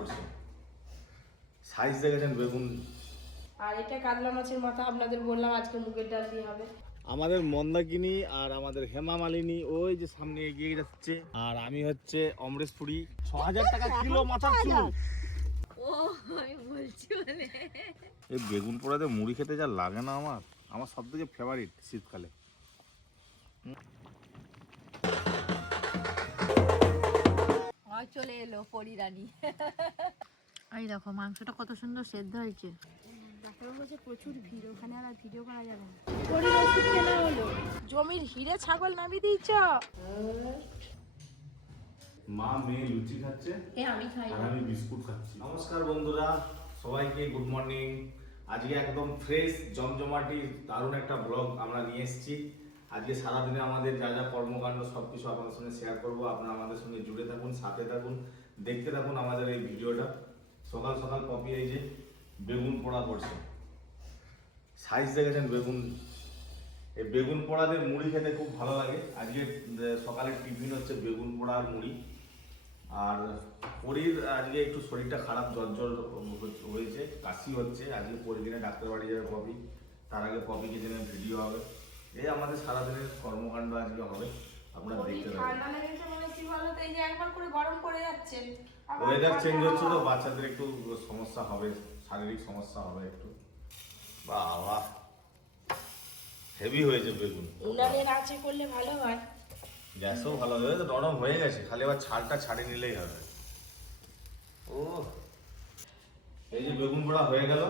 পড়ছে। সাইজ দেখেছেন বেগুন। আর এটা কাতলা মাছের মাথা, আপনাদের বললাম আজকে মুগের ডাল দিয়ে হবে। আমাদের মন্দাকিনী আর আমাদের হেমা মালিনী ওই যে সামনে এগিয়ে যাচ্ছে, আর আমি হচ্ছে অমরেশপুরি। ৬,০০০ টাকা কিলো মাথার চুল। ও আমি বলছি মানে এই বেগুন পোড়াতে মুড়ি খেতে যা লাগে না, আমার সব থেকে ফেভারিট শীতকালে। চলে এলো পরিরানী। এই দেখো মাংসটা কত সুন্দর সেদ্ধ হয়েছে। ডাক্তার বলছে প্রচুর ভিড়, ওখানে আর ভিডিও করা যাবে না। পরিরানী কেনা হলো, জমির হিরে ছাগল নামিয়ে দিয়েছ। মা মেয়ে লুচি খাচ্ছে, আমি খাই আর আমি বিস্কুট খাচ্ছি। নমস্কার বন্ধুরা, সবাইকে গুড মর্নিং। আজকে একদম ফ্রেশ জমজমাটি দারুণ একটা ব্লগ আমরা নিয়ে এসেছি। আজকে সারাদিনে আমাদের যা যা কর্মকাণ্ড সবকিছু আপনাদের সঙ্গে শেয়ার করবো। আপনারা আমাদের সঙ্গে জুড়ে থাকুন, সাথে থাকুন, দেখতে থাকুন আমাদের এই ভিডিওটা। সকাল সকাল পপি এই যে বেগুন পোড়া করছে। সাইজ দেখেছেন বেগুন। এই বেগুন পোড়াতে মুড়ি খেতে খুব ভালো লাগে। আজকে সকালের টিফিন হচ্ছে বেগুন পোড়া আর মুড়ি। আর পরীর আজকে একটু শরীরটা খারাপ, জ্বর হয়েছে, কাশি হচ্ছে। আজকে পরীর দিনে ডাক্তার বাড়ি যাবে পপি, তার আগে পপিকে জেনে ভিডিও হবে। এই আমাদের সারাদিনের কর্মকাণ্ড আজকে হবে, আপনারা দেখতে থাকুন। ওয়েদার চেঞ্জ হচ্ছে তো, বাচ্চাদের একটু সমস্যা হবে, শারীরিক সমস্যা হবে একটু। বাবা হেভি হয়েছে বেগুন। উনানের আঁচে করলে ভালো হয়, গ্যাসও ভালো হয়ে গেছে, নরম হয়ে গেছে, খালি আবার ছালটা ছাড়িয়ে নিলেই হবে। ও এই যে বেগুন পোড়া হয়ে গেল,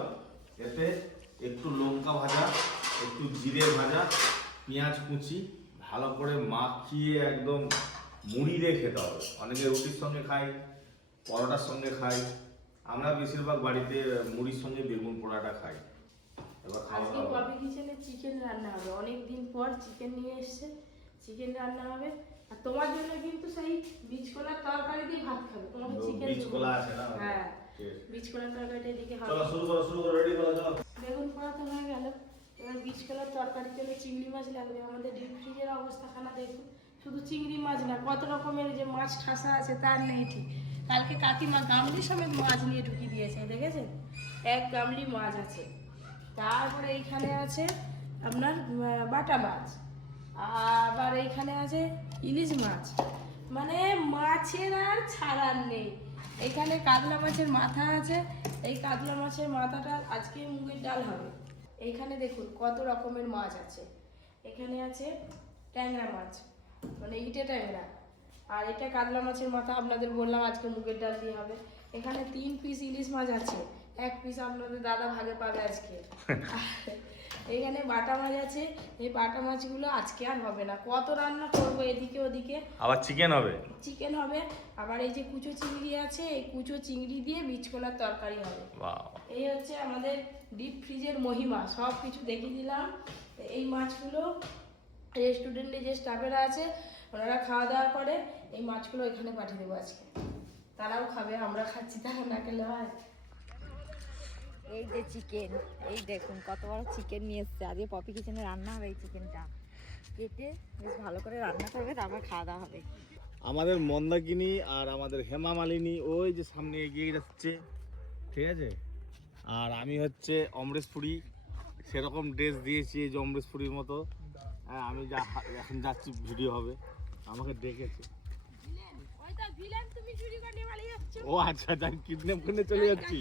এতে একটু লঙ্কা ভাজা, একটু জিরে ভাজা, পেঁয়াজ কুচি ভালো করে মাখিয়ে একদম মুড়ি দিয়ে খেতে হবে। অনেকে রুটির সঙ্গে খাই, পরোটার সঙ্গে খাই, আমরা বেশিরভাগ বাড়িতে মুড়ির সঙ্গে বেগুন পোড়াটা খাই। এবার আজকে পপি কিচেনে চিকেন রান্না হবে, অনেকদিন পর চিকেন নিয়ে এসেছে, চিকেন রান্না হবে। আর তোমার জন্য কিন্তু সেই বীজকলার তরকারি দিয়ে ভাত খাবে। তোমাকে চিকেন বীজকলা আছে না? হ্যাঁ, বীজকলার তরকারিটা এদিকে হবে। চলো শুরু করো, রেডি করো, চলো। বেগুন পোড়া তো হয়ে গেল, এবার বীজকলার তরকারির জন্য চিংড়ি মাছ লাগবে। আমাদের ডিপ ফ্রিজের অবস্থাখানা দেখুন, শুধু চিংড়ি মাছ না, কত রকমের যে মাছ ঠাসা আছে তার নেই ঠিক। কালকে কাকিমা গামলি সমেত মাছ নিয়ে ঢুকিয়ে দিয়েছে, দেখেছেন? এক গামলি মাছ আছে। তারপরে এইখানে আছে আপনার বাটা মাছ, আবার এইখানে আছে ইলিশ মাছ, মানে মাছের আর ছাড়ার নেই। এখানে কাতলা মাছের মাথা আছে, এই কাতলা মাছের মাথাটা আজকে মুগের ডাল হবে। এইখানে দেখুন কত রকমের মাছ আছে। এখানে আছে ট্যাংরা মাছ, মানে ইটে ট্যাংরা, আর এটা কাতলা মাছের মাথা, আপনাদের বললাম আজকে মুগের ডাল দিয়ে হবে। এখানে 3 পিস ইলিশ মাছ আছে, 1 পিস আপনাদের দাদা ভাগে পাবে আজকে। এখানে বাটা মাছ আছে, এই বাটা মাছগুলো আজকে আর হবে না, কত রান্না করবো এদিকে ওদিকে। আবার চিকেন হবে, চিকেন হবে, আবার এই যে কুচো চিংড়ি আছে, এই কুচো চিংড়ি দিয়ে বীজকলার তরকারি হবে। এই হচ্ছে আমাদের ডিপ ফ্রিজের মহিমা, সব কিছু দেখিয়ে দিলাম। এই মাছগুলো রেস্টুরেন্টে যে স্টাফেরা আছে ওনারা খাওয়া দাওয়া করে, এই মাছগুলো এখানে পাঠিয়ে দেবো আজকে, তারাও খাবে, আমরা খাচ্ছি, তারা না খেলে হয়। এই যে চিকেন, এই দেখুন কত বড় চিকেন নিয়ে এসছে। আজকে পপি কিচেনে রান্না হবে। এই চিকেনটা কেটে বেশ ভালো করে রান্না করবে, তারপর খাওয়া দাওয়া হবে। আমাদের মন্দাকিনী আর আমাদের হেমা মালিনী ওই যে সামনে এগিয়ে যাচ্ছে, ঠিক আছে। আর আমি হচ্ছে অমরেশপুরি, সেরকম ড্রেস দিয়েছি এই যে অমরেশপুরির মতো। হ্যাঁ, আমি এখন যাচ্ছি, ভিডিও হবে, আমাকে ডেকেছে। ও আচ্ছা, যাই কিডন্যাপ করে চলে যাচ্ছি।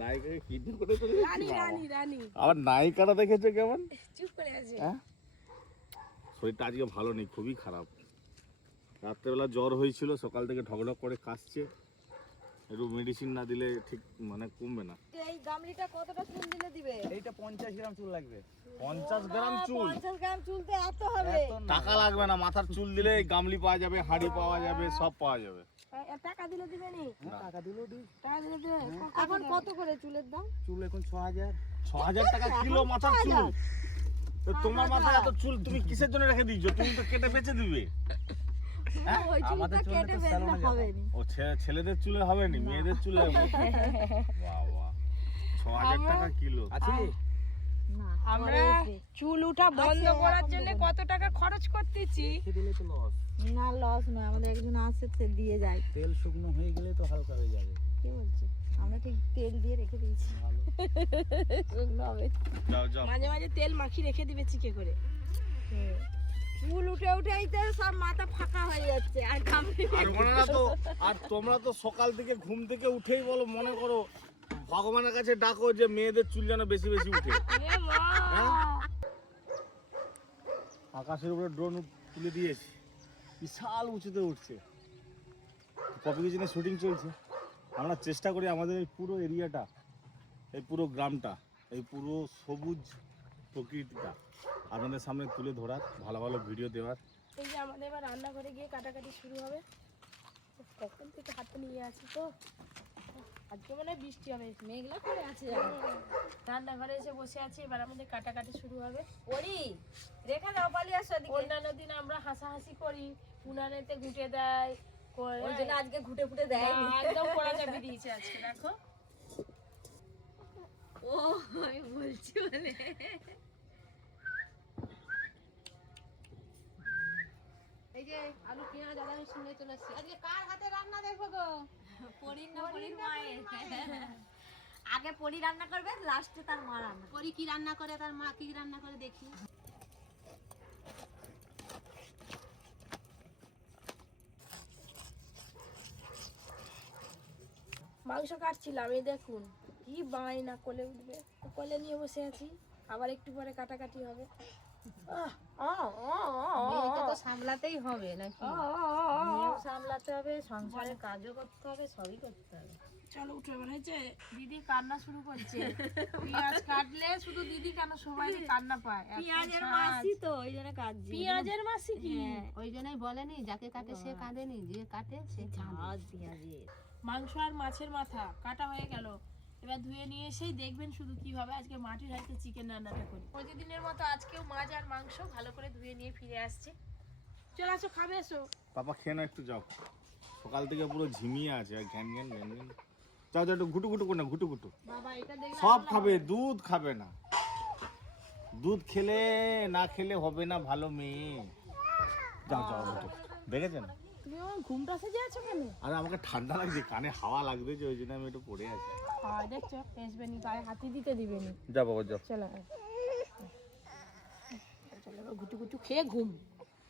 নায়িকাকে কিডন্যাপ করে চলে যাচ্ছি। আবার নায়িকাটা দেখেছো কেমন চুপ করে আছে। হ্যাঁ, শরীরটা আজকে ভালো নেই, খুবই খারাপ। রাত্রেবেলা জ্বর হয়েছিল, সকাল থেকে ঢকঢক করে কাশছে, একটু মেডিসিন না দিলে ঠিক মানে কমবে না। এই গামলিটা কতটা চুল দিলে দিবে? এইটা 50 গ্রাম চুল লাগবে। 50 গ্রাম চুল? 50 গ্রাম চুল তো এত হবে? টাকা লাগবে না, মাথার চুল দিলে গামলি পাওয়া যাবে, হাঁড়ি পাওয়া যাবে, সব পাওয়া যাবে। টাকা দিলে দিবে নি? টাকা দিলেও দিই। টাকা দিলে দিবে। এখন কত করে চুলের দাম? চুল এখন 6000। 6000 টাকা কিলো মাথার চুল? তো তোমার মাথায় এত চুল তুমি কিসের জন্য রেখে দিয়েছো? তুমি তো কেটে বেচে দিবে। আমাদের চুল তো সেলুনে যাবে। ও ছেলেদের চুলে হবে নি, মেয়েদের চুলে হবে। বাহ বাহ, 6000 টাকা কিলো আছে। আমরা চুল উঠা বন্ধ করার জন্য কত টাকা খরচ করতেছি। দিলে তো লস না, লস নয়, আমাদের একজন আছে সে দিয়ে যায়। তেল শুকনো হয়ে গেলে তো হালকা হয়ে যাবে। কে বলছে? আমরা ঠিক তেল দিয়ে রেখে দিয়েছি। শুকনো হবে। যাও যাও। মাঝে মাঝে তেল মাখিয়ে রেখে দিবে চিকে করে। চুল উঠে উঠেইতে সব মাথা ফাঁকা হয়ে যাচ্ছে আর কামড়ে আর ওনারা তো আর তোমরা তো সকাল থেকে ঘুম থেকে উঠেই বলো মনে করো ভগবানের কাছে ডাকো যে মেয়েদের চুল যেন বেশি বেশি উঠে। এ মা! আকাশের উপরে ড্রোন তুলে দিয়েছি, বিশাল উঁচুতে উঠছে। কপি কিচেনে শুটিং চলছে। আমরা চেষ্টা করি আমাদের এই পুরো এরিয়াটা, এই পুরো গ্রামটা, এই পুরো সবুজ প্রকৃতিটা আপনাদের সামনে তুলে ধরার, ভালো ভালো ভিডিও দেওয়ার। এই যে আমাদের এবার রান্নাঘরে গিয়ে কাটাকাটি শুরু হবে। কখন থেকে হাতে নিয়ে আছি তো, আজকে মনে হয় বৃষ্টি হবে। মেঘলা করে আছে। রান্নাঘরে এসে বসে আছি, এবার আমাদের কাটাকাটি শুরু হবে। ওরি রেখে দাও, পালিয়ে আসো এদিকে। অন্যান্য দিন আমরা হাসাহাসি করি, উনানেতে ঘুটে দেয়, ওই জন্য আজকে ঘুটে ঘুটে দেয়। একদম পড়া চাপি দিয়েছে আজকে। দেখো ও আমি বলছি বলে এই যে আলু পেঁয়াজ আদা রসুন নিয়ে চলে এসেছি। আজকে কার হাতে রান্না দেখবো গো? পরির না পরির মায়ের। আগে পরি রান্না করবে, লাস্টে তার মা রান্না। পরি কি রান্না করে, তার মা কি রান্না করে দেখি। মাংস কাটছিলাম, এই দেখুন কি বায়না, কোলে উঠবে, কোলে নিয়ে বসে আছি। আবার একটু পরে কাটাকাটি হবে। এটা তো সামলাতেই হবে নাকি? মেয়েও সামলাতে হবে, সংসারের কাজও করতে হবে, সবই করতে হবে। চলো উঠে এবার হয়েছে। দিদি কান্না শুরু করছে। পেঁয়াজ কাটলে শুধু দিদি কেন, সবাই কান্না পায়। এত পেঁয়াজের ঝাঁজ। মাসি তো ওই জন্য কাটছি। পেঁয়াজের মাসি কি? ওই জন্যই বলেনি যাকে কাটে সে কাঁদেনি, যে কাটে সে ঝাঁজ পেঁয়াজের। মাংস আর মাছের মাথা কাটা হয়ে গেল। এবার ধুয়ে নিয়ে এসেই দেখবেন শুধু কিভাবে আজকে মাটির হাঁড়িতে চিকেন রান্নাটা করি। প্রতিদিনের মতো আজকেও মাছ আর মাংস ভালো করে ধুয়ে নিয়ে ফিরে আসছে। চলে আসো, খাবে এসো। পাপা খেয়ে না, একটু যাও। সকাল থেকে পুরো ঝিমিয়ে আছে, আর ঘ্যান ঘ্যান ঘ্যান ঘ্যান। যাও যাও, একটু ঘুটু ঘুটু করে না, ঘুটু ঘুটু। বাবা এটা দেখলে সব খাবে, দুধ খাবে না। দুধ খেলে না খেলে হবে না ভালো মেয়ে। যাও যাও ঘুটু। দেখেছেন? তুমি আমার ঘুমটা সেজে আছো কেন? আর আমাকে ঠান্ডা লাগছে, কানে হাওয়া লাগবে যে, ওই জন্য আমি একটু পড়ে আছি। হ্যাঁ দেখছো, আসবে নি, গায়ে হাতি দিতে দিবে নি। যা বাবা যাও। চলো চলো, এবার গুটু গুটু খেয়ে ঘুম,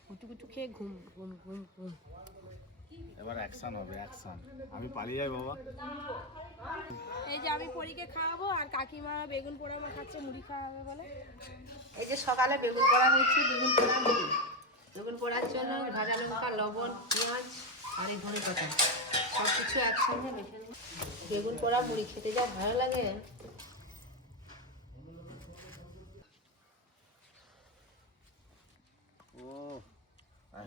গুটু গুটু খেয়ে ঘুম ঘুম ঘুম ঘুম। এবার অ্যাকশন হবে, অ্যাকশন। আমি পালিয়ে যাই বাবা। এই যে আমি পরীকে খাওয়াবো, আর কাকিমা বেগুন পোড়া খাচ্ছে, মুড়ি খাওয়াবে বলে। এই যে সকালে বেগুন পোড়া হয়েছে, বেগুন পোড়া মুড়ি। বেগুন পোড়ার জন্য ভাজা লঙ্কা, লবণ, পেঁয়াজ আর এই ধনে পাতা সব কিছু একসঙ্গে মেখে নেব। বেগুন পোড়া মুড়ি খেতে যা ভালো লাগে। ও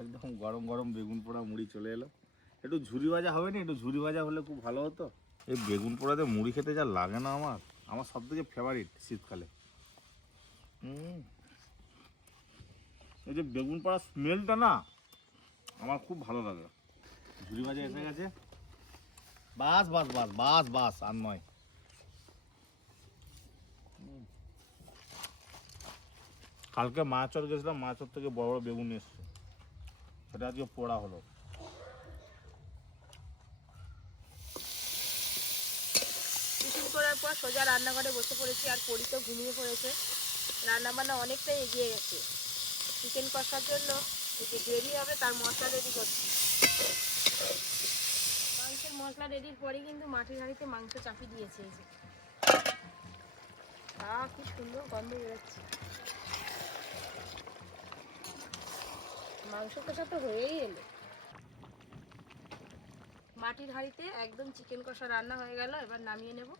একদম গরম গরম বেগুন পোড়া মুড়ি চলে এলো। একটু ঝুরি ভাজা হবে না? একটু ঝুরি ভাজা হলে খুব ভালো হতো। এই বেগুন পোড়াতে মুড়ি খেতে যা লাগে না, আমার সব থেকে ফেভারিট শীতকালে। এই যে বেগুন পোড়ার স্মেলটা না আমার খুব ভালো লাগে। ঝুরি ভাজা এসে গেছে, বাস বাস বাস বাস বাস, আর নয়। কালকে মাছর গেছিলাম, মাছর থেকে বড় বড় বেগুন এসছে, সেটা আজকে পোড়া হলো। টিফিন করার পর সোজা রান্নাঘরে বসে পড়েছি, আর পরি তো ঘুমিয়ে পড়েছে। রান্নাবান্না অনেকটাই এগিয়ে গেছে। চিকেন কষার জন্য যে গ্রেভি হবে তার মশলা রেডি করছি। মাংসের মশলা রেডির পরে কিন্তু মাটির হাঁড়িতে মাংস চাপিয়ে দিয়েছে। এই যে কি সুন্দর গন্ধ বেরোচ্ছে। মাংস কষা তো হয়েই এলো। মাটির হাঁড়িতে একদম চিকেন কষা রান্না হয়ে গেল, এবার নামিয়ে নেব।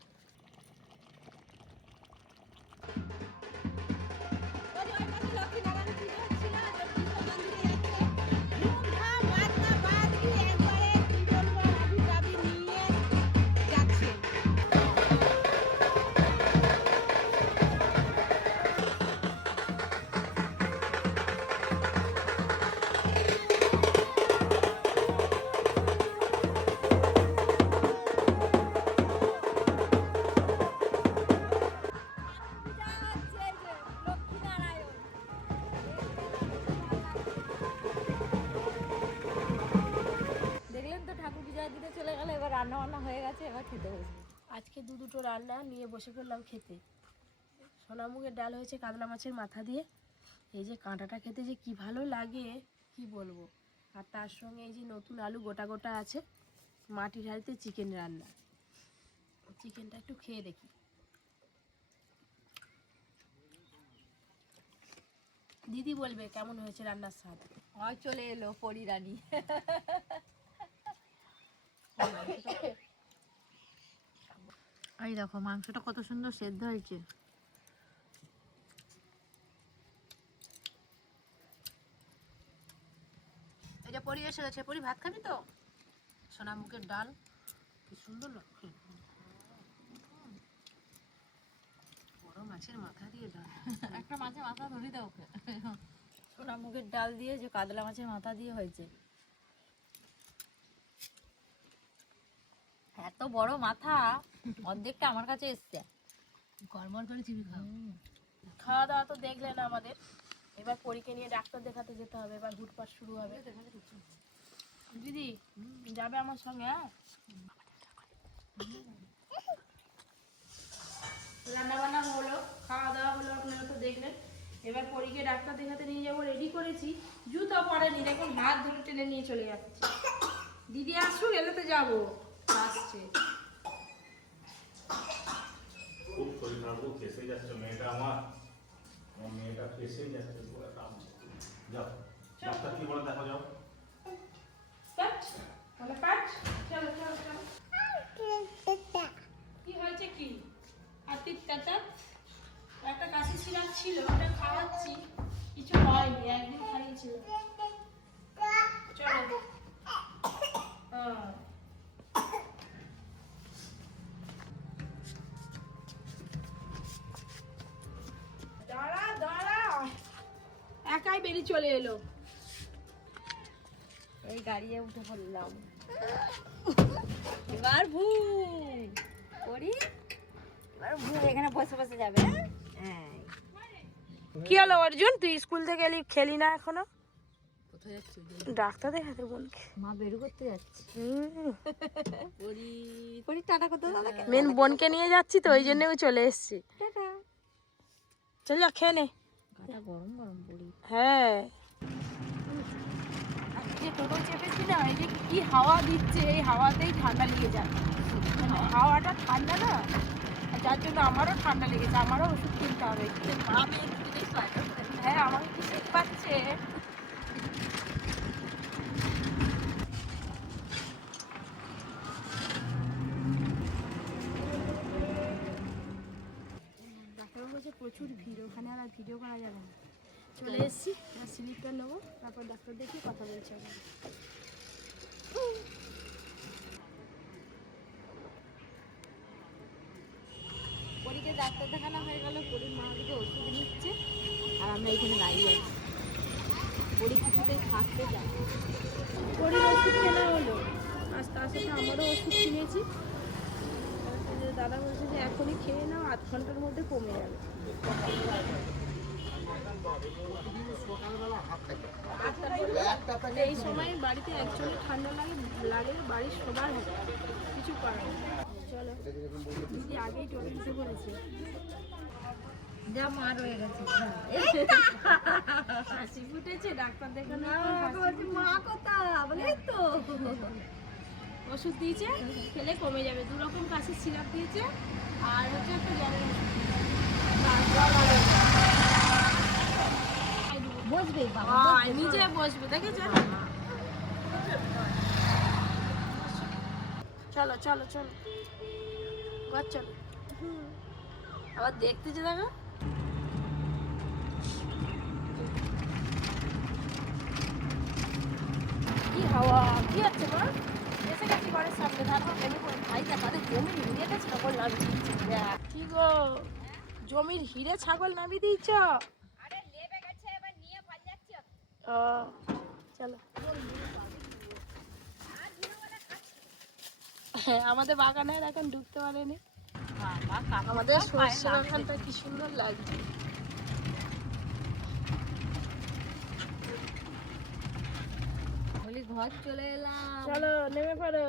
হয়ে গেছে, এবার খেতে বসবো। আজকে দুটো রান্না নিয়ে বসে পড়লাম খেতে। সোনামুগের ডাল হয়েছে কাতলা মাছের মাথা দিয়ে। এই যে কাঁটাটা খেতে যে কি ভালো লাগে কি বলবো। আর তার সঙ্গে এই যে নতুন আলু গোটা গোটা আছে, মাটির হাঁড়িতে চিকেন রান্না। চিকেনটা একটু খেয়ে দেখি। দিদি বলবে কেমন হয়েছে রান্নার স্বাদ। হয় চলে এলো পরিরানী। এই দেখো মাংসটা কত সুন্দর সেদ্ধ হয়েছে। এটা পরি এসে গেছে। পরি ভাত খাবি তো? সোনামুগের ডাল কি সুন্দর লাগছে। বড় মাছের মাথা দিয়ে ডাল। একটা মাছের মাথা ধরে দাও ওকে। সোনামুগের ডাল দিয়ে যে কাতলা মাছের মাথা দিয়ে হয়েছে। এত বড় মাথা, অর্ধেকটা আমার কাছে এসছে। গরমর করে চিবি খাও। খাওয়া দাওয়া তো দেখলেন আমাদের। এবার পরীকে নিয়ে ডাক্তার দেখাতে যেতে হবে। এবার হুটপাট শুরু হবে। দিদি যাবে আমার সঙ্গে? হ্যাঁ, রান্না বান্না হলো, খাওয়া দাওয়া হলো, আপনারা তো দেখলেন। এবার পরীকে ডাক্তার দেখাতে নিয়ে যাবো, রেডি করেছি। জুতো পরেনি, দেখুন হাত ধরে টেনে নিয়ে চলে যাচ্ছে। দিদি আসুক, এলে তো যাবো। আসছে। খুব শরীর খারাপ, খুব ফেসে যাচ্ছে মেয়েটা আমার মেয়েটা ফেসেই যাচ্ছে পুরো কাম। যাও ডাক্তার কি বলে দেখো, যাও। কাট, মানে কাট। চলো চলো চলো। কি হয়েছে কি? আর তিতকাটা একটা কাশি সিরাপ ছিল, ওটা খাওয়াচ্ছি, কিছু হয়নি। একদিন খাইয়েছিল। চলো। দাঁড়া দাঁড়া, একাই বেরিয়ে চলে এলো। এই গাড়িতে উঠে পড়লাম। এবার ভু করি, এবার ভু এখানে বসে বসে যাবে। হ্যাঁ, কি হলো অর্জুন, তুই স্কুল থেকে এলি, খেলি না এখনো? কোথায় যাচ্ছি? ডাক্তার দেখাতে বোনকে। মা বের করতে যাচ্ছে। পরি টাটা করতে দাদাকে। মেন বোনকে নিয়ে যাচ্ছি তো, ওই জন্য চলে এসেছি। টাটা। চল যা, খেয়ে নে। গাটা গরম গরম পরি। হ্যাঁ, যে টোটো চেপেছি না, এই যে কি হাওয়া দিচ্ছে, এই হাওয়াতেই ঠান্ডা লেগে যায়। মানে হাওয়াটা ঠান্ডা না, যার জন্য আমারও ঠান্ডা লেগেছে। আমারও ওষুধ কিনতে হবে। হ্যাঁ, আমাকে কি শীত পাচ্ছে। ডাক্তারবাবু বলছে প্রচুর ভিড়, ওখানে আর ভিডিও করা যাবে না। চলে এসেছি, স্লিপটা নেবো, তারপর ডাক্তার দেখে কথা বলছি আবার। পরীকে ডাক্তার দেখানো হয়ে গেল, পরীর মা দিকে ওষুধ নিচ্ছে আর আমরা এখানে দাঁড়িয়ে আছি। পরী কিছুতেই থাকতে যায়। পরীর ওষুধ কেনা হলো, আজ তার সাথে আমারও ওষুধ কিনেছি। দাদা বলছে যে এখনই খেয়ে নাও, আধ ঘন্টার মধ্যে কমে যাবে। এই সময় বাড়িতে একজনের ঠান্ডা লাগে বাড়ির সবার হবে, কিছু করার নেই। চলো, দিদি আগেই টোটো দিতে বলেছে। যা মা রয়ে গেছে। হাসি ফুটেছে ডাক্তার দেখানো। মা কথা বলে তো ওষুধ দিয়েছে, খেলে কমে যাবে। 2 রকম কাশির সিরাপ দিয়েছে, আর হচ্ছে একটা জ্বরের ওষুধ দিয়েছে। বসবে বাবা, নিজে বসবে, দেখেছে? চলো চলো চলো, ঘর চলো। আবার দেখতেছে, দেখো কি হাওয়া। কি হচ্ছে মা? এসে গেছি ঘরের সামনে, তারপর ভেবে পড়ে ভাই আমাদের জমির হিরেটা ছাগল নামিয়ে দিচ্ছি। কি গো, জমির হিরে ছাগল নামিয়ে দিয়েছ? ও চলো। হ্যাঁ, আমাদের বাগানের এখন ঢুকতে পারেনি। আমাদের সরষে বাগানটা কি সুন্দর লাগছে। বলি ঘর চলে এলাম। চলো নেমে পড়ো।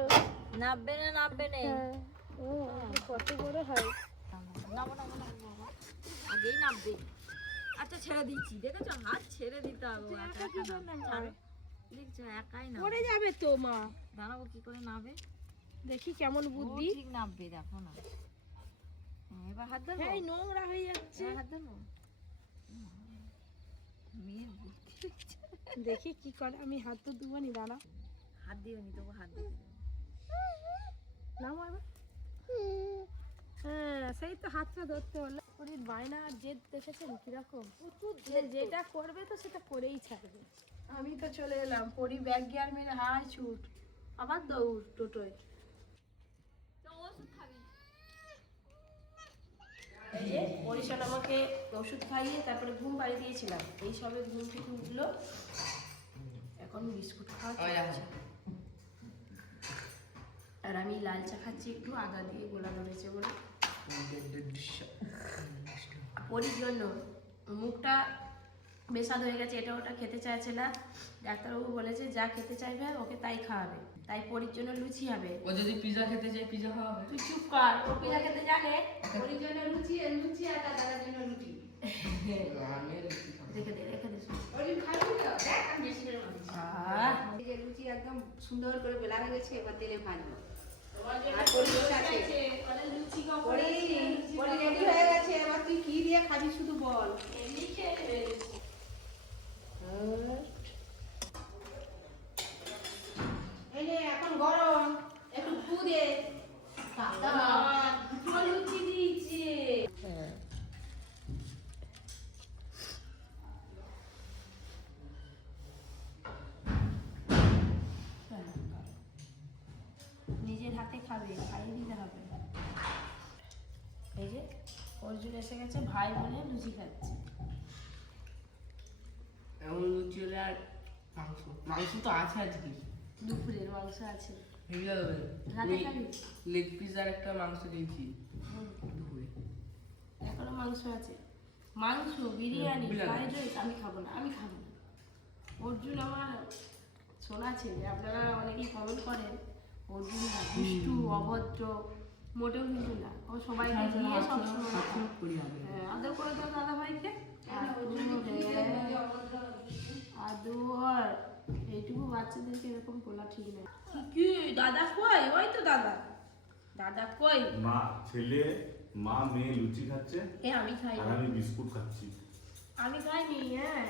নাববে না নাববে না ও কত বড় হয়। নাবো নাবো নাবো বাবা। আগেই নাববে। আচ্ছা ছেড়ে দিচ্ছি, দেখেছো হাত ছেড়ে দিতে হবে, ও একা একা নাবে। দেখছো একাই না, পড়ে যাবে তো মা। দাঁড়াবো কি করে নাবে, দেখি কেমন বুদ্ধি। ও ঠিক নাববে দেখো না। এবার হাত ধরবো, এই নোংরা হয়ে যাচ্ছে। এবার হাত ধরবো। মেয়ের বুদ্ধি দেখছো? দেখি কি করে, আমি হাত তো দেবো নি, দাঁড়া। হাত দিও নি তবু হাত দিতে দেবে। নাও এবার। হ্যাঁ সেই তো হাতটা ধরতে হলো। ওর বায়না আর জেদ দেখেছেন কিরকম, যেটা করবে তো সেটা করেই ছাড়বে। আমি তো চলে এলাম, পরি ব্যাগ গিয়ার মেরে হাই ছুট, আবার দৌড় টোটোয়। এই যে পরিশান আমাকে ওষুধ খাইয়ে তারপরে ঘুম পাড়িয়ে দিয়েছিলাম, এই সবে ঘুম থেকে উঠলো, এখন বিস্কুট খাওয়া চলছে। আর আমি লাল চা খাচ্ছি একটু আদা দিয়ে, গোলা ধরেছে বলে। পরির জন্য মুখটা বেসাদ হয়ে গেছে, এটা ওটা খেতে চাইছে না। ডাক্তারবাবু বলেছে যা খেতে চাইবে ওকে তাই খাওয়াবে, তাই পরির জন্য লুচি হবে। ও যদি পিজা খেতে চায় পিজা খাওয়াবে। তুই চুপ কর, ও পিজা খেতে জানে। পরির জন্য লুচি, লুচি আর দাদার জন্য রুটি। রেখে দে রেখে দে। এই যে লুচি একদম সুন্দর করে বেলা হয়ে গেছে, এবার তেলে ভাজবো। রেডি হয়ে গেছে, এবার তুই কি দিয়ে খাবি শুধু বল। এই নে এখন গরম, একটু ফু দে। লুচি দিয়েছে। নিজের হাতে খাবে, খাইয়ে দিতে হবে। এই যে অর্জুন এসে গেছে, ভাই বোনে লুচি খাচ্ছে। এমন লুচি হলে আর মাংস, মাংস তো আছে আজকে। দুপুরের মাংস আছে, হেভি হবে। রাতে খাবি? লেগ পিস আর একটা মাংস দিয়েছি দুপুরে। এখনো মাংস আছে, মাংস বিরিয়ানি বিরিয়ানি। Fried rice. আমি খাবো না, আমি খাবো না। অর্জুন আমার সোনা ছেলে, আপনারা অনেকেই কমেন্ট করেন অর্জুন না দুষ্টু অভদ্র, মোটেও কিন্তু না। ও সবাইকে দিয়ে সবসময় হ্যাঁ আদর করে দাও দাদা ভাইকে। আদর এইটুকু বাচ্চাদেরকে এরকম বলা ঠিক না। কি দাদা কই? ওই তো দাদা, দাদা কই? মা ছেলে, মা মেয়ে লুচি খাচ্ছে এ আমি খাই, আর আমি বিস্কুট খাচ্ছি। আমি খাইনি। হ্যাঁ